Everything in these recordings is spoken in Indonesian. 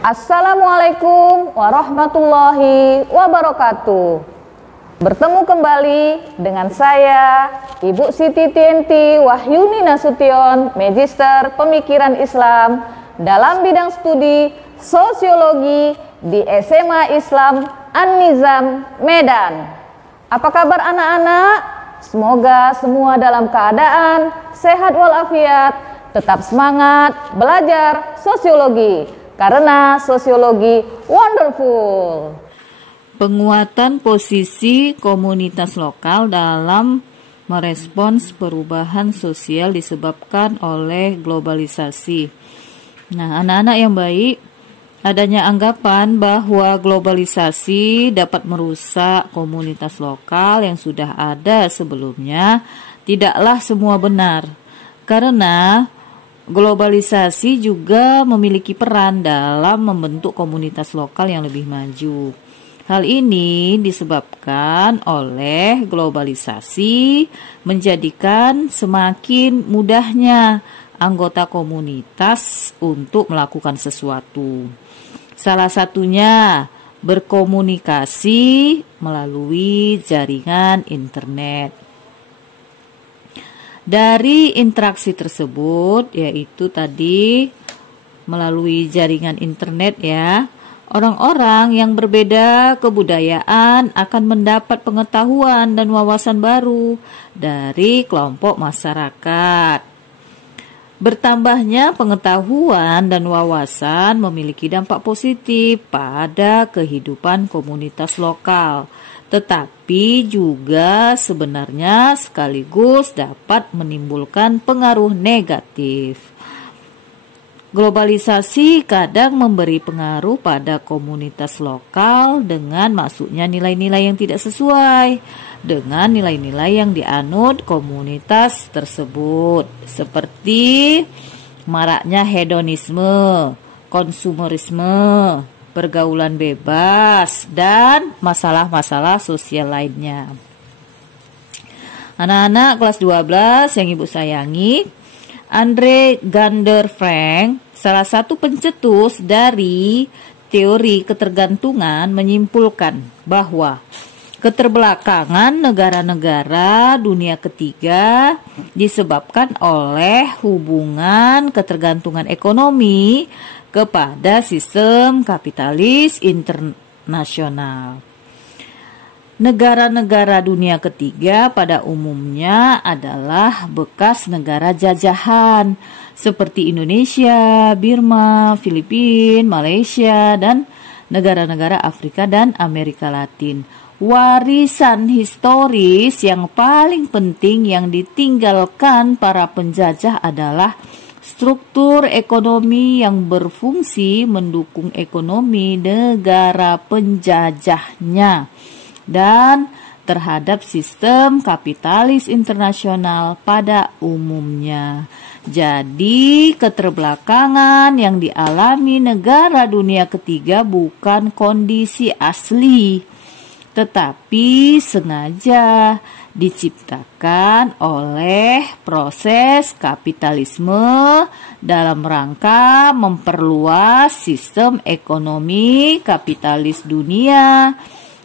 Assalamualaikum warahmatullahi wabarakatuh. Bertemu kembali dengan saya, Ibu Siti Tienti Wahyuni Nasution, Magister Pemikiran Islam dalam bidang studi Sosiologi di SMA Islam An-Nizam, Medan. Apa kabar anak-anak? Semoga semua dalam keadaan sehat walafiat, tetap semangat belajar sosiologi. Karena sosiologi wonderful. Penguatan posisi komunitas lokal dalam merespons perubahan sosial disebabkan oleh globalisasi. Nah, anak-anak yang baik, adanya anggapan bahwa globalisasi dapat merusak komunitas lokal yang sudah ada sebelumnya tidaklah semua benar. Karena globalisasi juga memiliki peran dalam membentuk komunitas lokal yang lebih maju. Hal ini disebabkan oleh globalisasi menjadikan semakin mudahnya anggota komunitas untuk melakukan sesuatu. Salah satunya berkomunikasi melalui jaringan internet. Dari interaksi tersebut, yaitu tadi melalui jaringan internet ya, orang-orang yang berbeda kebudayaan akan mendapat pengetahuan dan wawasan baru dari kelompok masyarakat. Bertambahnya pengetahuan dan wawasan memiliki dampak positif pada kehidupan komunitas lokal, tetapi juga sebenarnya sekaligus dapat menimbulkan pengaruh negatif. Globalisasi kadang memberi pengaruh pada komunitas lokal dengan masuknya nilai-nilai yang tidak sesuai dengan nilai-nilai yang dianut komunitas tersebut, seperti maraknya hedonisme, konsumerisme, pergaulan bebas, dan masalah-masalah sosial lainnya. Anak-anak kelas 12 yang Ibu sayangi, Andre Gander Frank, salah satu pencetus dari teori ketergantungan, menyimpulkan bahwa keterbelakangan negara-negara dunia ketiga disebabkan oleh hubungan ketergantungan ekonomi kepada sistem kapitalis internasional. Negara-negara dunia ketiga pada umumnya adalah bekas negara jajahan seperti Indonesia, Birma, Filipina, Malaysia, dan negara-negara Afrika dan Amerika Latin. Warisan historis yang paling penting yang ditinggalkan para penjajah adalah struktur ekonomi yang berfungsi mendukung ekonomi negara penjajahnya dan terhadap sistem kapitalis internasional pada umumnya. Jadi, keterbelakangan yang dialami negara dunia ketiga bukan kondisi asli, tetapi sengaja diciptakan oleh proses kapitalisme dalam rangka memperluas sistem ekonomi kapitalis dunia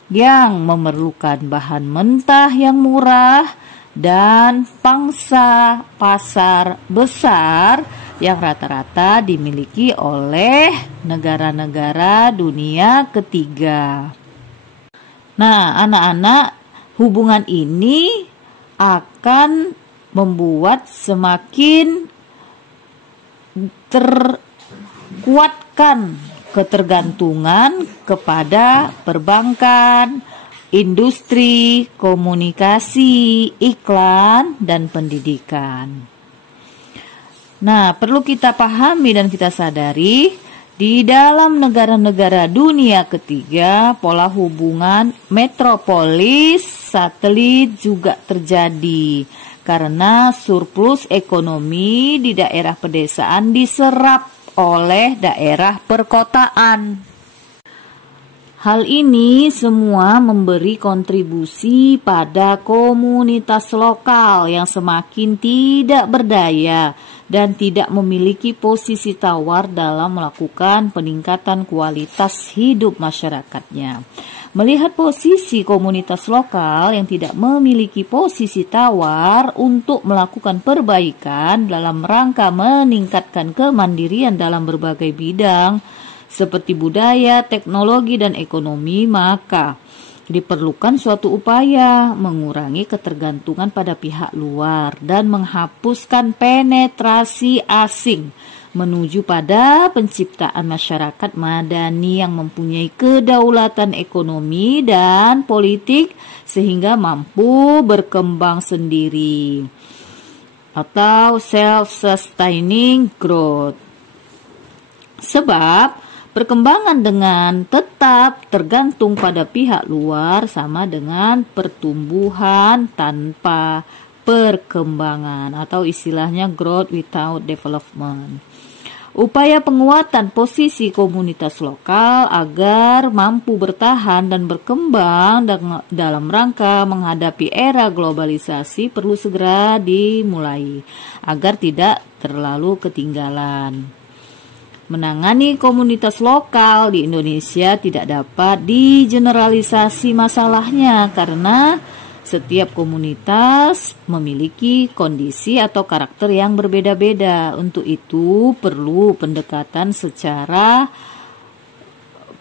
yang memerlukan bahan mentah yang murah dan pangsa pasar besar yang rata-rata dimiliki oleh negara-negara dunia ketiga. Nah, anak-anak, hubungan ini akan membuat semakin terkuatkan ketergantungan kepada perbankan, industri, komunikasi, iklan, dan pendidikan. Nah, perlu kita pahami dan kita sadari, di dalam negara-negara dunia ketiga, pola hubungan metropolis satelit juga terjadi karena surplus ekonomi di daerah pedesaan diserap oleh daerah perkotaan. Hal ini semua memberi kontribusi pada komunitas lokal yang semakin tidak berdaya dan tidak memiliki posisi tawar dalam melakukan peningkatan kualitas hidup masyarakatnya. Melihat posisi komunitas lokal yang tidak memiliki posisi tawar untuk melakukan perbaikan dalam rangka meningkatkan kemandirian dalam berbagai bidang, seperti budaya, teknologi, dan ekonomi, maka diperlukan suatu upaya mengurangi ketergantungan pada pihak luar dan menghapuskan penetrasi asing menuju pada penciptaan masyarakat madani yang mempunyai kedaulatan ekonomi dan politik sehingga mampu berkembang sendiri atau self-sustaining growth. Sebab perkembangan dengan tetap tergantung pada pihak luar sama dengan pertumbuhan tanpa perkembangan atau istilahnya growth without development. Upaya penguatan posisi komunitas lokal agar mampu bertahan dan berkembang dalam rangka menghadapi era globalisasi perlu segera dimulai agar tidak terlalu ketinggalan. Menangani komunitas lokal di Indonesia tidak dapat digeneralisasi masalahnya karena setiap komunitas memiliki kondisi atau karakter yang berbeda-beda. Untuk itu perlu pendekatan secara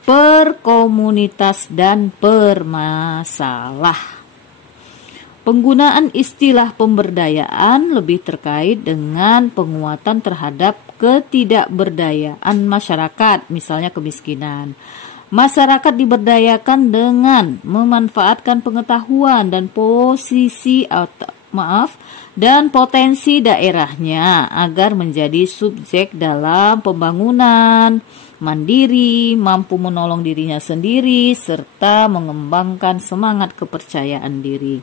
perkomunitas dan permasalah. Penggunaan istilah pemberdayaan lebih terkait dengan penguatan terhadap ketidakberdayaan masyarakat, misalnya kemiskinan. Masyarakat diberdayakan dengan memanfaatkan pengetahuan dan potensi daerahnya agar menjadi subjek dalam pembangunan, mandiri, mampu menolong dirinya sendiri, serta mengembangkan semangat kepercayaan diri.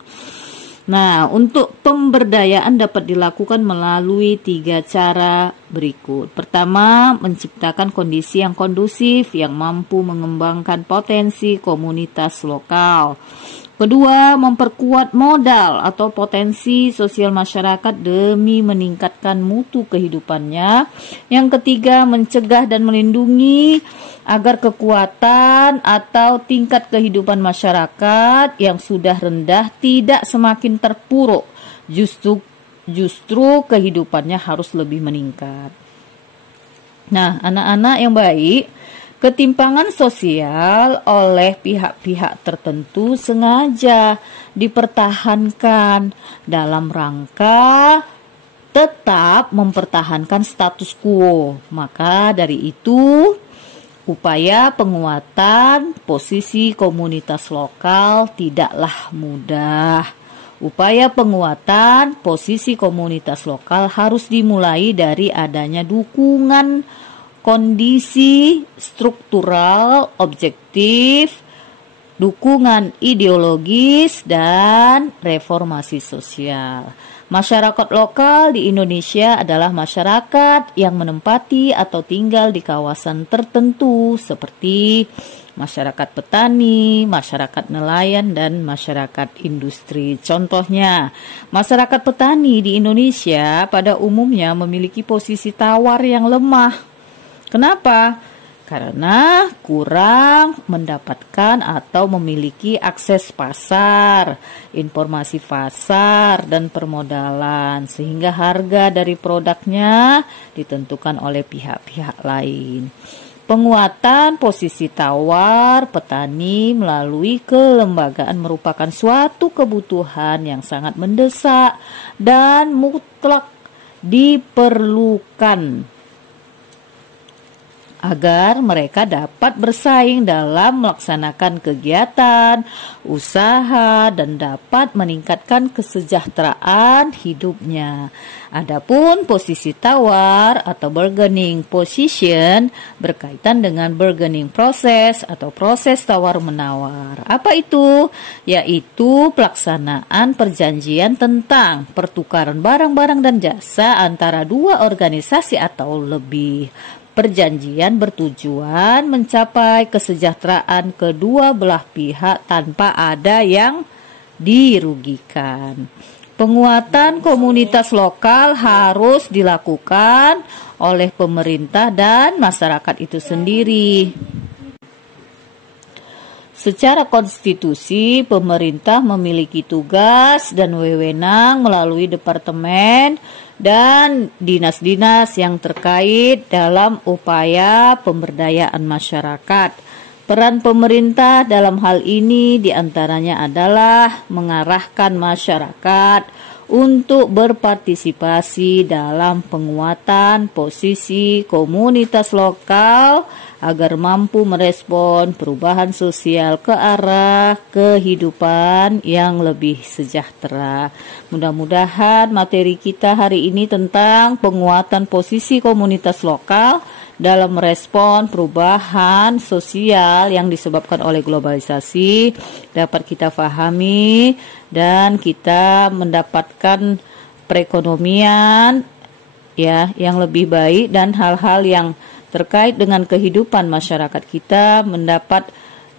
Nah, untuk pemberdayaan dapat dilakukan melalui 3 cara berikut. Pertama, menciptakan kondisi yang kondusif yang mampu mengembangkan potensi komunitas lokal. Kedua, memperkuat modal atau potensi sosial masyarakat demi meningkatkan mutu kehidupannya. Yang ketiga, mencegah dan melindungi agar kekuatan atau tingkat kehidupan masyarakat yang sudah rendah tidak semakin terpuruk, justru kehidupannya harus lebih meningkat. Nah, anak-anak yang baik, ketimpangan sosial oleh pihak-pihak tertentu sengaja dipertahankan dalam rangka tetap mempertahankan status quo. Maka dari itu, upaya penguatan posisi komunitas lokal tidaklah mudah. Upaya penguatan posisi komunitas lokal harus dimulai dari adanya dukungan kondisi struktural objektif, dukungan ideologis, dan reformasi sosial. Masyarakat lokal di Indonesia adalah masyarakat yang menempati atau tinggal di kawasan tertentu seperti masyarakat petani, masyarakat nelayan, dan masyarakat industri. Contohnya, masyarakat petani di Indonesia pada umumnya memiliki posisi tawar yang lemah. Kenapa? Karena kurang mendapatkan atau memiliki akses pasar, informasi pasar, dan permodalan, sehingga harga dari produknya ditentukan oleh pihak-pihak lain. Penguatan posisi tawar petani melalui kelembagaan merupakan suatu kebutuhan yang sangat mendesak dan mutlak diperlukan agar mereka dapat bersaing dalam melaksanakan kegiatan, usaha, dan dapat meningkatkan kesejahteraan hidupnya. Adapun posisi tawar atau bargaining position berkaitan dengan bargaining process atau proses tawar-menawar. Apa itu? Yaitu pelaksanaan perjanjian tentang pertukaran barang-barang dan jasa antara dua organisasi atau lebih. Perjanjian bertujuan mencapai kesejahteraan kedua belah pihak tanpa ada yang dirugikan. Penguatan komunitas lokal harus dilakukan oleh pemerintah dan masyarakat itu sendiri. Secara konstitusi, pemerintah memiliki tugas dan wewenang melalui departemen dan dinas-dinas yang terkait dalam upaya pemberdayaan masyarakat. Peran pemerintah dalam hal ini diantaranya adalah mengarahkan masyarakat untuk berpartisipasi dalam penguatan posisi komunitas lokal agar mampu merespon perubahan sosial ke arah kehidupan yang lebih sejahtera. Mudah-mudahan materi kita hari ini tentang penguatan posisi komunitas lokal dalam merespon perubahan sosial yang disebabkan oleh globalisasi dapat kita pahami dan kita mendapatkan perekonomian ya yang lebih baik dan hal-hal yang terkait dengan kehidupan masyarakat kita mendapat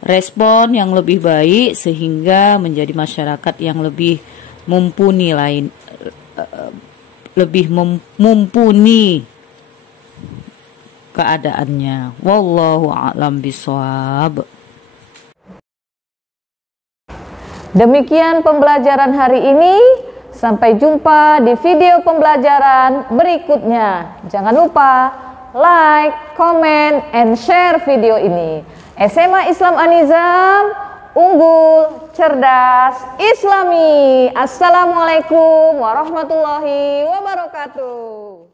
respon yang lebih baik sehingga menjadi masyarakat yang lebih mumpuni mumpuni keadaannya. Wallahu a'lam bishawab. Demikian pembelajaran hari ini. Sampai jumpa di video pembelajaran berikutnya. Jangan lupa like, comment, and share video ini. SMA Islam An-Nizam, unggul, cerdas, islami. Assalamualaikum warahmatullahi wabarakatuh.